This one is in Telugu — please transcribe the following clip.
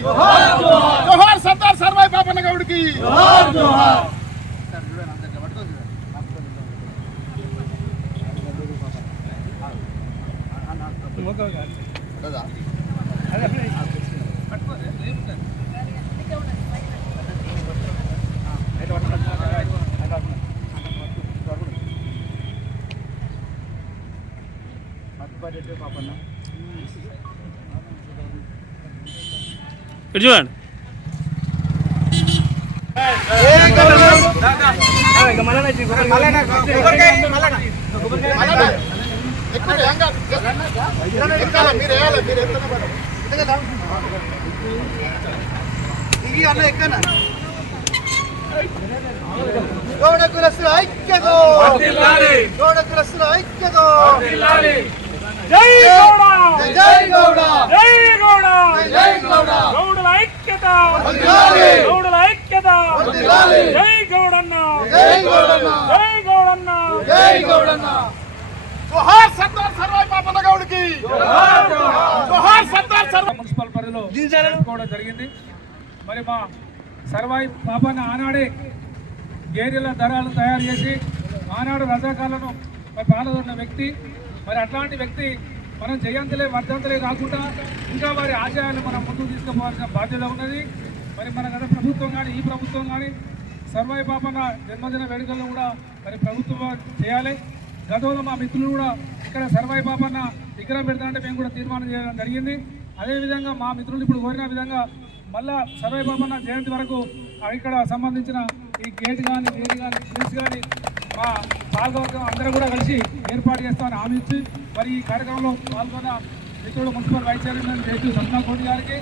జోహార్ సర్దార్ సర్వాయి పాపన్న గౌడ్కి. ఇటు చూడండి ఎక్కడ ఎత్తనే పడాలి. గౌడ! కులస్తుల ఐక్యత గౌడ కులస్తుల ఐక్యత జై గౌడ! జై గౌడ! జై గౌడ! జై గౌడ గౌడుల ఐక్యత వర్ధిల్లాలి. గౌడుల ఐక్యత! వర్ధిల్లాలి. జై గౌడన్న! జై గౌడన్న! జై గౌడన్న! జై గౌడన్న! జోహార్ సర్దార్ సర్వాయి పాపన్న గౌడ్కి! జోహార్! సర్దార్ సర్వాయి మున్సిపల్ పరిధిలో జరుపుకోవడం జరిగింది. మరి మా సర్వాయి పాపన్న ఆనాడే గేదెల ధరలు తయారు చేసి ఆనాడు రజాకాలను మరి పాల్గొన్న వ్యక్తి. మరి అట్లాంటి వ్యక్తి మనం జయంతులే వర్ధంతులే కాకుండా ఇంకా వారి ఆశయాన్ని మనం ముందుకు తీసుకుపోవాల్సిన బాధ్యత ఉన్నది. మరి మన గత ప్రభుత్వం కానీ ఈ ప్రభుత్వం కానీ సర్వాయి పాపన్న జన్మదిన వేడుకలను కూడా మరి ప్రభుత్వం చేయాలి. గతంలో మా మిత్రులు కూడా ఇక్కడ సర్వాయి పాపన్న విగ్రహం పెడతానంటే మేము కూడా తీర్మానం చేయడం జరిగింది. అదేవిధంగా మా మిత్రులు ఇప్పుడు కోరిన విధంగా మళ్ళా సర్వాయి పాపన్న జయంతి వరకు ఇక్కడ సంబంధించిన ఈ గేట్ కానీ గేట్ కానీ ప్లేస్ కానీ మా పాల్గొవర్గం అందరూ కూడా కలిసి ఏర్పాటు చేస్తామని హామీ ఇచ్చి మరి ఈ కార్యక్రమంలో పాల్గొన్న మిత్రుడు మున్సిపల్ వైస్ చైర్మన్ జయచు సత్నా కోటి గారికి